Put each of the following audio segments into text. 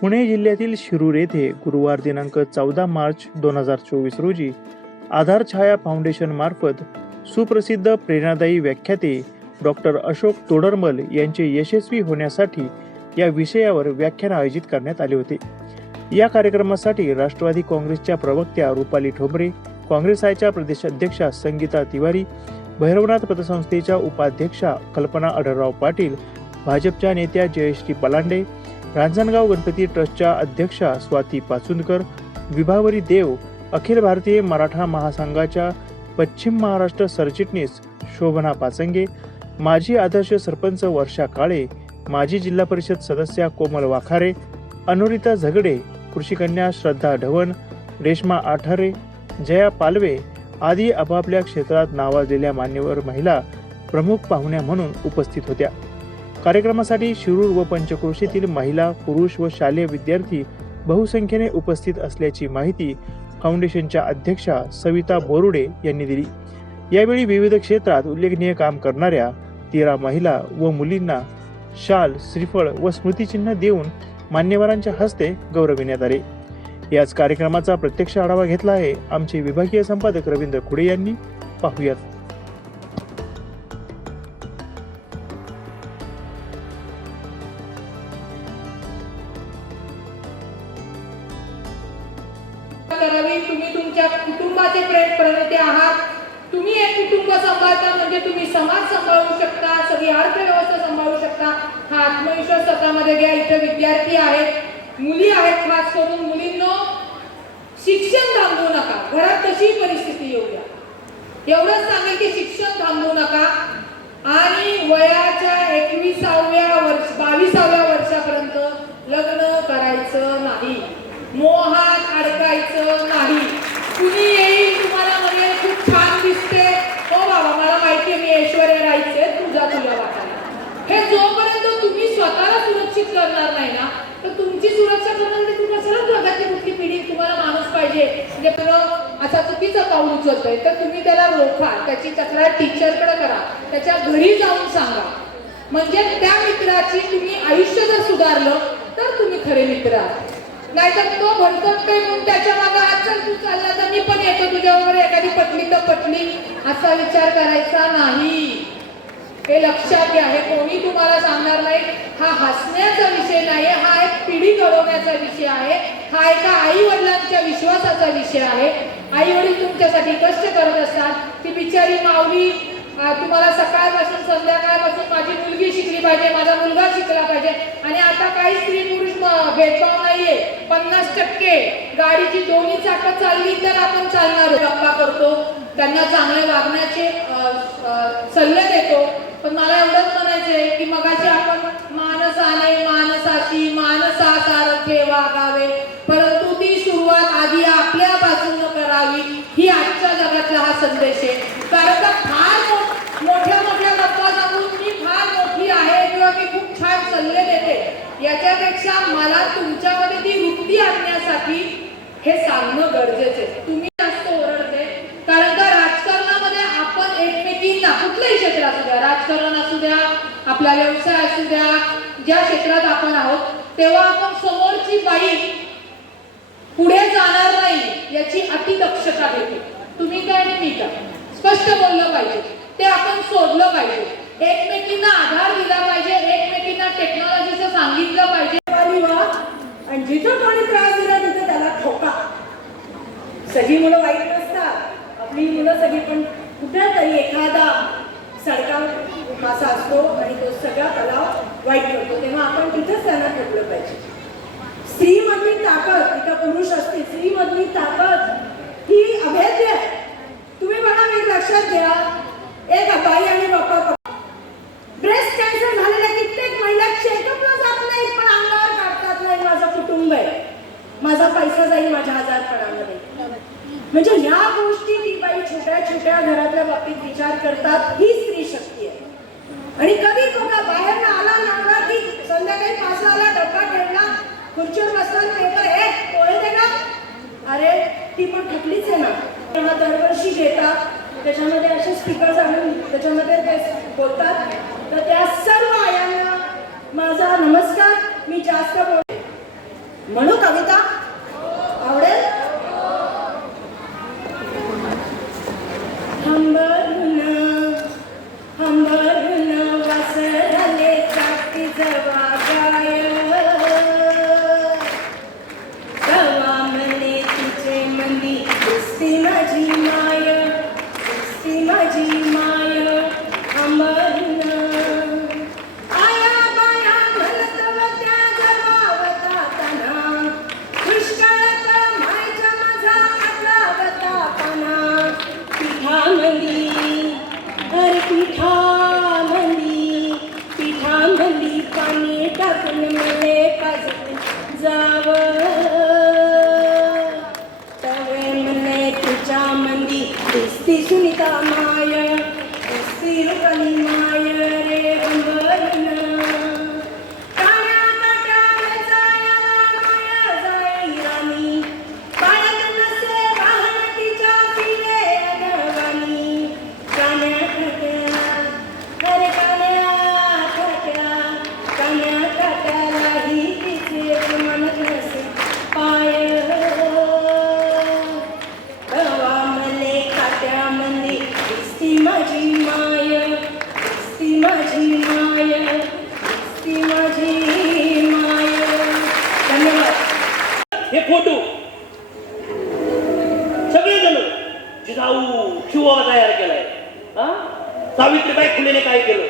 पुणे जिल्ह्यातील शिरूर येथे गुरुवार दिनांक चौदा मार्च दोन हजार चोवीस रोजी आधार छाया फाउंडेशन मार्फत सुप्रसिद्ध प्रेरणादायी व्याख्याते डॉक्टर अशोक तोडरमल यांचे यशस्वी होण्यासाठी या विषयावर व्याख्यान आयोजित करण्यात आले होते. या कार्यक्रमासाठी राष्ट्रवादी काँग्रेसच्या प्रवक्त्या रुपाली ठोंबरे काँग्रेस आयच्या प्रदेशाध्यक्षा संगीता तिवारी भैरवनाथ पतसंस्थेच्या उपाध्यक्षा कल्पना अढळराव पाटील भाजपच्या नेत्या जयश्री पलांडे रांजणगाव गणपती ट्रस्टच्या अध्यक्षा स्वाती पाचुंदकर विभावरी देव अखिल भारतीय मराठा महासंघाच्या पश्चिम महाराष्ट्र सरचिटणीस शोभना पाचंगे माजी आदर्श सरपंच वर्षा काळे माजी जिल्हा परिषद सदस्या कोमल वाखारे अनुरिता झगडे कृषिकन्या श्रद्धा ढवण रेश्मा आठारे जया पालवे आदी आपापल्या क्षेत्रात नावाजलेल्या मान्यवर महिला प्रमुख पाहुण्या म्हणून उपस्थित होत्या. कार्यक्रमासाठी शिरूर व पंचक्रोशीतील महिला पुरुष व शालेय विद्यार्थी बहुसंख्येने उपस्थित असल्याची माहिती फाउंडेशनच्या अध्यक्षा सविता बोरुडे यांनी दिली. यावेळी विविध क्षेत्रात उल्लेखनीय काम करणाऱ्या तेरा महिला व मुलींना शाल श्रीफळ व स्मृतिचिन्ह देऊन मान्यवरांच्या हस्ते गौरविण्यात आले. याच कार्यक्रमाचा प्रत्यक्ष आढावा घेतला आहे आमचे विभागीय संपादक रवींद्र खुडे यांनी. पाहुयात. कुटुंबाचे प्रेम प्रणेते आहात. तुम्ही एक कुटुंब सांभाळता म्हणजे तुम्ही समाज सांभाळू शकता सगळी अर्थव्यवस्था सांभाळू शकता. हा आत्मविश्वास स्वतःमध्ये घ्या. इथे विद्यार्थी आहेत मुली आहेत खास करून. मुलींनो शिक्षण थांबवू नका. घरात तशी परिस्थिती येऊ द्या. एवढंच सांगेल की शिक्षण थांबवू नका. आणि वयाच्या एकविसाव्या वर्ष बावीसाव्या वर्षापर्यंत लग्न करायचं नाही. मोहात अडकायचं नाही. कुणी छान दिसते हो बाबा मला माहितीये मी ऐश्वर्या राहायचे तुझा तुला वाटायला. हे जोपर्यंत तुम्ही स्वतःला सुरक्षित करणार नाही ना तर तुमची सुरक्षा करण्यासाठी तुम्ही कशाला जगाची कुठली पिढी? तुम्हाला माणूस पाहिजे. म्हणजे बरं असा चुकीचं पाऊल उचलतोय तर तुम्ही त्याला रोखा. त्याची तक्रार टीचरकडे करा. त्याच्या घरी जाऊन सांगा. म्हणजे त्या मित्राची तुम्ही आयुष्य जर सुधारलं तर तुम्ही खरे मित्र आहात. नाहीतर तो भरकटतोय म्हणून त्याच्यामागे आज चल तू चालला तर मी पण येतो तुझ्याबरोबर. एखादी पटली तर पटली असा विचार करायचा नाही. हे लक्षात घ्या हे कोणी तुम्हाला सांगणार नाही. हा हसण्याचा विषय नाही हा एक पिढी घडवण्याचा विषय आहे. हा एका आई वडिलांच्या विश्वासाचा विषय आहे. आई वडील तुमच्यासाठी कष्ट करत असतात. ती बिचारी माऊली तुम्हाला सकाळपासून संध्याकाळपासून मुलगी शिकली पाहिजे माझा मुलगा शिकला पाहिजे. आणि आता काही स्त्री पुरुष भेदभाव नाहीये. पन्नास टक्के. गाडीची दोन्ही चाकं चालली तर आपण चालणार. गप्पा करतो. त्यांना चांगले वागण्याचे सल्ले देतो. पण मला एवढंच म्हणायचंय की मग सल्ले देते याच्यापेक्षा मला तुमच्यामध्ये ती वृत्ती आणण्यासाठी हे सांगणं गरजेचे तुम्ही जास्त ओरडते. कारण का राजकारणामध्ये आपण एकमेकींना कुठलंही क्षेत्र असू द्या. राजकारण असू द्या आपला व्यवसाय असू द्या ज्या क्षेत्रात आपण आहोत तेव्हा आपण समोरची बाई पुढे जाणार नाही याची अतिदक्षता घेतो. तुम्ही काय आणि मी काय? स्पष्ट बोललं पाहिजे. ते आपण सोडलं पाहिजे. एकमेकींना आधार दिला पाहिजे एकमेकींना टेक्नॉलॉजीचं सांगितलं पाहिजे. आणि जिथं कोणी त्रास दिला तिथं त्याला ठोका सगळी मुलं वाईट नसतात. आपली मुलं सगळी पण कुठेतरी एखादा सरकार मासा असतो आणि तो सगळा तलाव वाईट करतो. तेव्हा आपण तिथंच त्यांना ठेवलं पाहिजे. स्त्रीमधली ताकद तिथं पुरुष असते स्त्रीमधली ताकद ही अभेद्य आहे. तुम्ही मला मी लक्षात घ्या एक बाई आणि बापा ब्रेस्ट कुटुंब आहे. माझा पैसा जाईल माझ्या आजारपणामध्ये म्हणजे ह्या गोष्टी ती बाई छोट्या छोट्या घरातल्या बाबतीत विचार करतात ही स्त्री शक्ती आहे. आणि कधी कोणा बाहेर आला नवरा की संध्याकाळी पाचला आला डब्बा ठेवला खुर्चीवर बसला पेपर हे पोळे दे ना. अरे ती पण थकलीच आहे ना. तेव्हा दरवर्षी घेतात त्याच्यामध्ये असे स्पीकर्स आणून त्याच्यामध्ये ते बोलतात. तर त्या सर्व आयांना माझा नमस्कार. मी जास्त बोल म्हणू कविता? आवडेल? हंबरून माय माझी जावं. तवे मने तुझ्या मंदी दिसती सुनीता माय दिसती रुपाली माझी धन्यवाद. हे फोटो. सगळेजण जिजाऊ शिवा तयार केलाय. हा? सावित्रीबाई फुलेने काय केलं?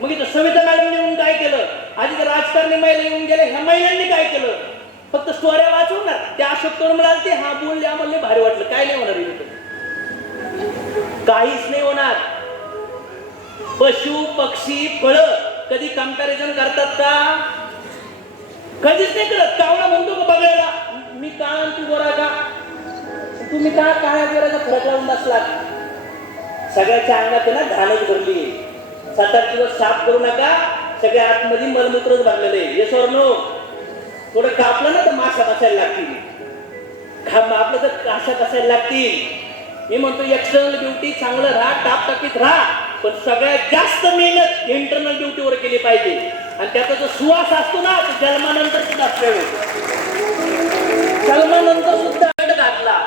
मग इथं सविता मॅडमने येऊन काय केलं? आधी तर राजकारणी महिला येऊन गेल्या ह्या महिलांनी काय केलं? फक्त स्टोऱ्या वाचवणार त्या अशोक म्हणाल ते हा बोलले आम्हाला भारी वाटलं. काय नाही होणार काहीच नाही होणार. पशु पक्षी फळ. कधी कंपॅरिझन करतात का? कधीच नाही करत. कावळा म्हणतो का बघायला? मी का तू गोरा का? तुम्ही का काळ्या गोऱ्याचा फरक लावून बसला सगळ्याच्या अंगात ना घाणच भरली. सात आठ दिवस साफ करू नका. सगळ्या आतमध्ये मलमूत्रच भरलेले. येस और नो थोडं कापलं ना तर माशा बसायला लागतील. घाम आपलं तर काशा बसायला लागतील. मी म्हणतो एक्सटर्नल ब्युटी चांगलं राहा टाप टाकीत राहा. पण सगळ्यात जास्त मेहनत इंटरनल ड्युटीवर केली पाहिजे. आणि त्याचा जो सुवास असतो ना तो जन्मानंतर सुद्धा स्प्रेड होतो. जन्मानंतर सुद्धा गट घातला.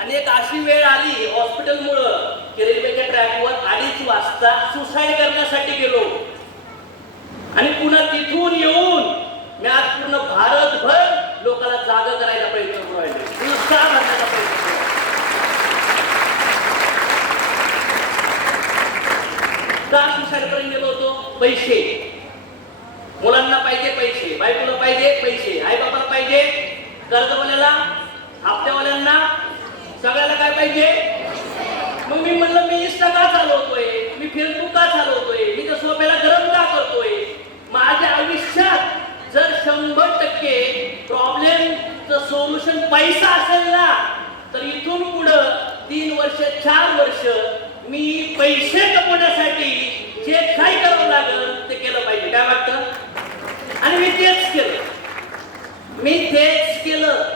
आणि एक अशी वेळ आली हॉस्पिटलमुळं की रेल्वेच्या ट्रॅकवर अडीच वाजता सुसाईड करण्यासाठी गेलो. आणि पुन्हा तिथून येऊन मी आज पूर्ण भारत लोकांना जागा करायचा प्रयत्न करू राहिले उत्साह भरण्याचा प्रयत्न करू राहिले. का सुसाईड पर्यंत गेलो होतो पैसे. मुलांना पाहिजे पैसे बायकोला पाहिजे पैसे आई बाबाला पाहिजे कर्जवाल्याला हप्त्यावाल्यांना सगळ्याला काय पाहिजे? मग मी म्हणलं मी इंस्टा का चालवतोय? मी फेसबुक का चालवतोय? मी तर सोप्याला गरम का करतोय? माझ्या आयुष्यात जर शंभर टक्के प्रॉब्लेमचं सोल्युशन पैसा असेल ना तर इथून पुढं तीन वर्ष चार वर्ष मी पैसे कमवण्यासाठी जे काय करावं लागलं ते केलं पाहिजे. काय वाटतं? आणि मी तेच केलं. मी तेच केलं.